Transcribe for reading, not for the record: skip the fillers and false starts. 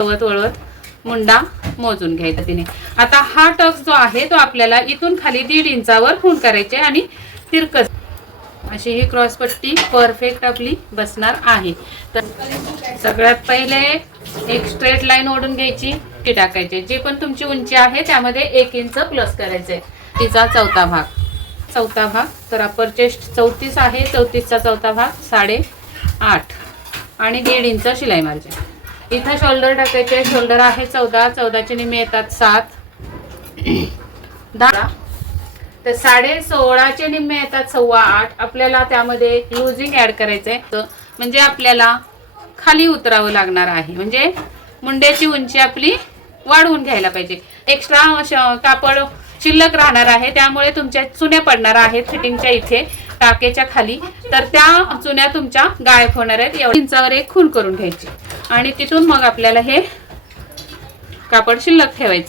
वळवत वळवत मुंडा मोजून घ्यायचा तिने। आता हा टक्स जो आहे तो आपल्याला इथून खाली 1.5 इंचावर खूण करायचे आणि तिरकस अशी ही क्रॉस पट्टी परफेक्ट आपली बसणार आहे। तर सगळ्यात पहिले एक स्ट्रेट लाईन ओढून घ्यायची, ती टाकायची। जे पण तुमची उंची आहे त्यामध्ये 1 इंच प्लस करायचंय। तिचा चौथा भाग तर अपर चेस्ट 34 आहे, 34 चा चौथा भाग 8.5 आणि 1.5 इंच शिलाई मार्जिन। इथं शोल्डर टाकायचे, शोल्डर आहे 14, 14 चे निम्मे येतात 7, 10 तर 16.5 चे निम्मे येतात 8.25। आपल्याला त्यामध्ये लुजिंग ऍड करायचंय, म्हणजे आपल्याला खाली उतरावं लागणार आहे, म्हणजे मुंड्याची उंची आपली वाढवून घ्यायला पाहिजे। एक्स्ट्रा कापड शिल्लक राहणार आहे, त्यामुळे तुमच्या चुन्या पडणार आहेत फिटिंगच्या इथे टाकेच्या खाली, तर त्या चुन्या तुमच्या गायब होणार आहेत। 1 इंचावर एक खूण करून घ्यायची आणि तिथून मग आपल्याला हे कापड शिल्लक ठेवायचं।